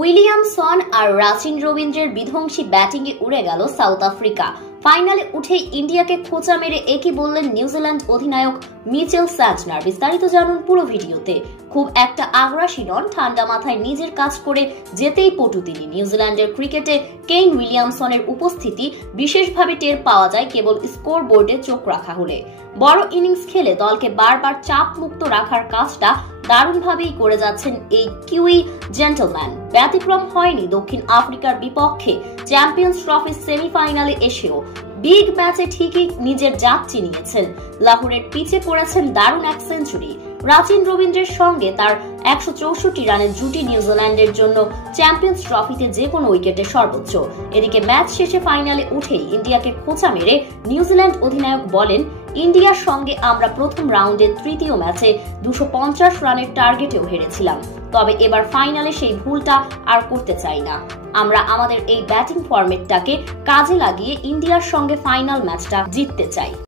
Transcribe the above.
Williamson আর রাচিন রবীন্দ্রের বিধ্বংসী ব্যাটিংয়ে উড়ে গেল সাউথ আফ্রিকা। ফাইনালে উঠে ইন্ডিয়াকে খোঁচা মেরে একই বললেন নিউজিল্যান্ড অধিনায়ক মিচেল স্যান্টনার। বিস্তারিত জানুন পুরো ভিডিওতে। খুব একটা আগ্রাসী নন, ঠান্ডা মাথায় নিজের কাজ করে যেতেই পটু তিনি। নিউজিল্যান্ডের ক্রিকেটে কেইন উইলিয়ামসনের উপস্থিতি বিশেষভাবে টের পাওয়া যায় কেবল স্কোর বোর্ডে চোখ রাখা হলে। বড় ইনিংস খেলে দলকে বারবার চাপ মুক্ত রাখার কাজটা দারুণভাবেই করে যাচ্ছেন এই কিউই জেন্টলম্যান। ব্যতিক্রম হয়নি দক্ষিণ আফ্রিকার বিপক্ষে চ্যাম্পিয়ন্স ট্রফির সেমিফাইনালে এসেও। বিগ ম্যাচে ঠিকই নিজের জাত চিনিয়েছেন। লাহোরের পিচে পড়েছেন দারুণ এক সেঞ্চুরি। রাচিন রবীন্দ্রের সঙ্গে তার 164 রানের জুটি নিউজিল্যান্ডের জন্য চ্যাম্পিয়ন্স ট্রফিতে যে কোনো উইকেটে সর্বোচ্চ। এদিকে ম্যাচ শেষে ফাইনালে উঠেই ইন্ডিয়াকে খোঁচা মেরে নিউজিল্যান্ড অধিনায়ক বলেন, ইন্ডিয়ার সঙ্গে আমরা প্রথম রাউন্ডের তৃতীয় ম্যাচে 250 রানের টার্গেটেও হেরেছিলাম। তবে এবার ফাইনালে সেই ভুলটা আর করতে চাই না। আমরা আমাদের এই ব্যাটিং ফরম্যাটটাকে কাজে লাগিয়ে ইন্ডিয়ার সঙ্গে ফাইনাল ম্যাচটা জিততে চাই।